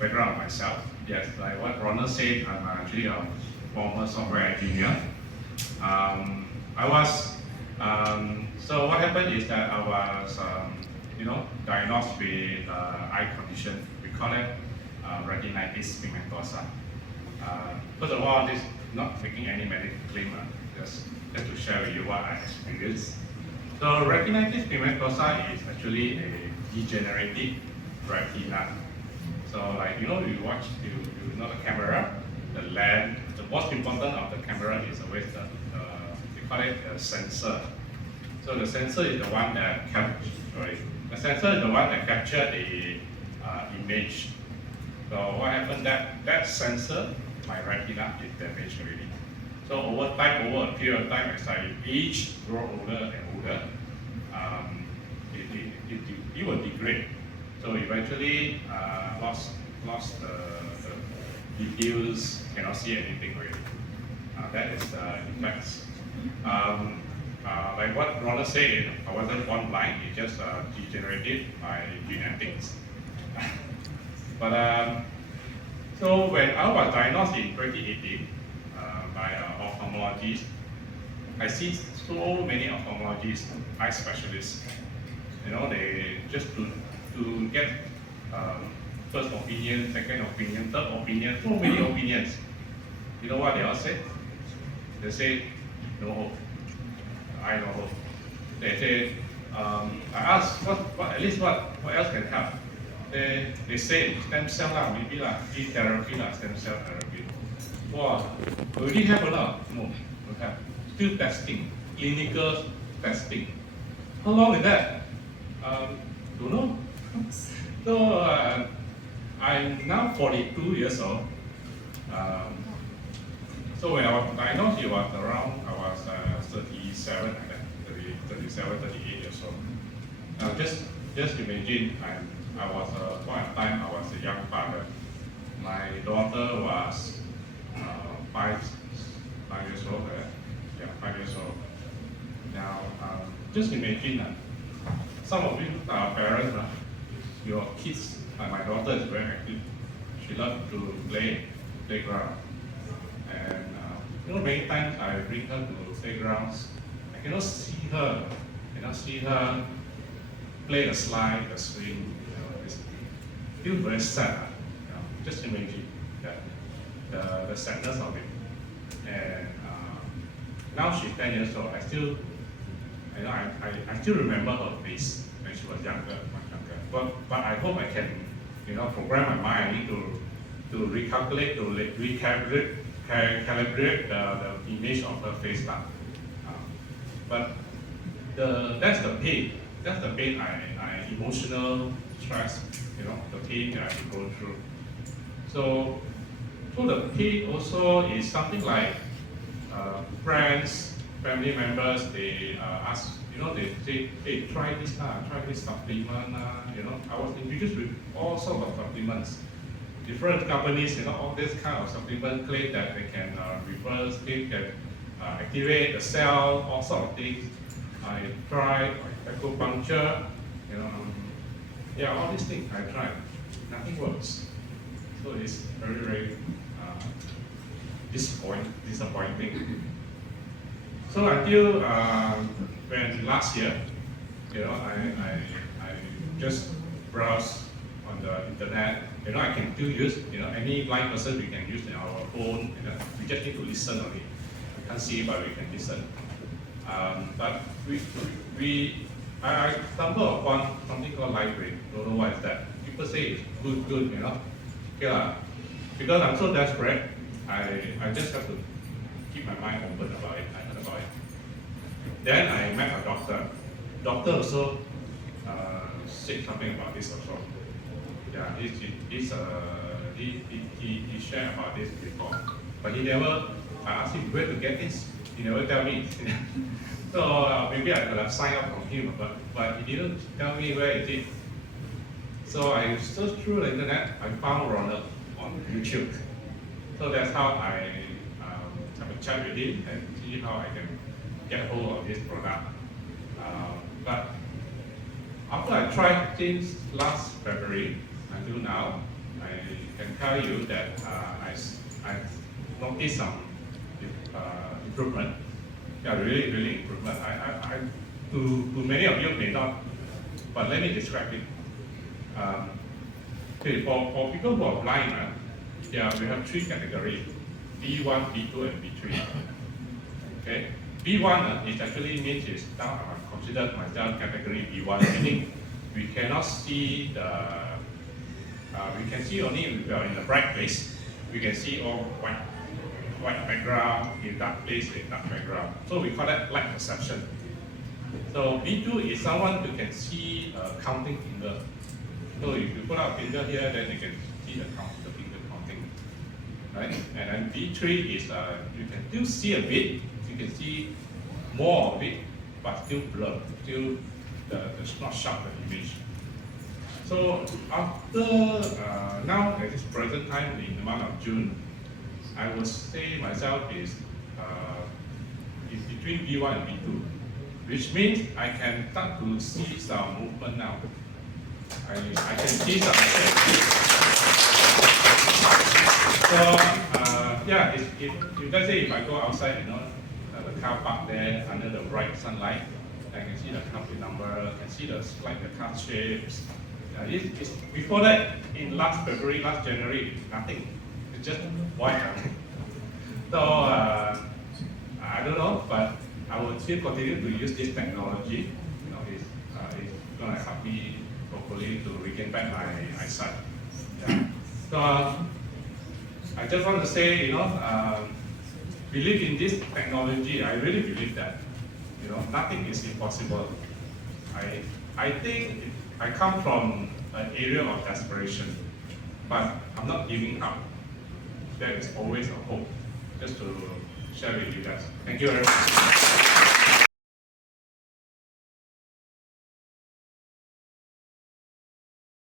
background of myself. Yes, like what Ronald said, I'm actually a former software engineer. I was, so what happened is that I was, diagnosed with eye condition. We call it retinitis pigmentosa. First of all, this is not making any medical claim, just to share with you what I experienced. So retinitis pigmentosa is actually a degenerative retina. So like, you watch, you know the camera, the lens, the most important of the camera is always they call it the sensor. So the sensor is the one that the sensor is the one that captured the image. So what happened that sensor, my retina is damaged already. So over a period of time, as I age, grow older and older, it will degrade. So eventually lost the details, cannot see anything already. That is the effects. Like what Ronald said, I wasn't born blind, it's just degenerative by genetics. But so when I was diagnosed in 2018 by ophthalmologist, I see so many ophthalmologists, eye specialists. They just to get first opinion, second opinion, third opinion, so many opinions. You know what they all say? They say, no hope. I no hope. They say, I asked what at least what else can help? They say stem cell lah, maybe lah, gene therapy lah, stem cell therapy. Wow, already have a lot? No, don't have. Still testing, clinical testing. How long is that? Don't know. So I'm now 42 years old. So when I was diagnosed, it was around, I was 37, 38 years old. Now just imagine, I was point of time, I was a young father. My daughter was 5 years old. 5 years old. Now, just imagine some of you are parents, your kids, like my daughter is very active. She loves to playground. And many times I bring her to playgrounds. I cannot see her play the slide, the swing. It feels very sad. Just imagine the sadness of it. And now she's 10 years old. I still remember her face when she was younger, much younger. But I hope I can, program my mind. I need to recalculate, to calibrate the image of her face now. But that's the pain. That's the pain I emotional stress, the pain that I have to go through. So the pain also is something like friends, family members, they ask, they say, hey, try this supplement. I was introduced with all sorts of supplements. Different companies, all this kind of supplement claim that they can reverse, they can activate the cell, all sorts of things. I tried acupuncture, all these things I tried. Nothing works. So it's very, very disappointing. So until when last year, I just browse on the internet. I can still use, any blind person we can use our phone. We just need to listen only. We can't see, but we can listen. But I stumbled upon something called LifeWave. Don't know what is that. People say it's good, Okay lah. Because I'm so desperate, I just have to keep my mind open about it. I heard about it. Then I met a doctor. Doctor also said something about this also. Yeah, he shared about this before, but he never. I asked him where to get this. He never tell me. So maybe I could have signed up from him, but he didn't tell me where it is. So I searched through the internet. I found Ronald on YouTube. So that's how I have a chat with him and see how I can get hold of this product. But after I tried since last February until now, I tell you that I noticed some improvement. Yeah, really improvement. To many of you may not, but let me describe it. Okay, for people who are blind, yeah, we have three categories: B1, B2, and B3. Okay, B1 is actually means is now I consider myself category B1, meaning we cannot see we can see only if we are in a bright place. We can see all white background, in dark place, in dark background. So we call that light perception. So B2 is someone who can see counting finger. So if you put out a finger here, then you can see the finger counting, right? And then B3 is you can still see a bit. You can see more of it, but still blur, still it's not sharp the image. So after now at this present time in the month of June, I would say myself is between B1 and B2, which means I can start to see some movement now. I can see some activity. So yeah, if let's say if I go outside, the car park there under the bright sunlight, I can see the car plate number, I can see the car shapes. Before that, in last January, nothing. It's just white. So I don't know, but I will still continue to use this technology. It's going to help me hopefully to regain back my eyesight. Yeah. So I just want to say, believe in this technology. I really believe that, nothing is impossible. I think I come from an area of desperation, but I'm not giving up. There is always a hope. Just to share with you guys. Thank you very much.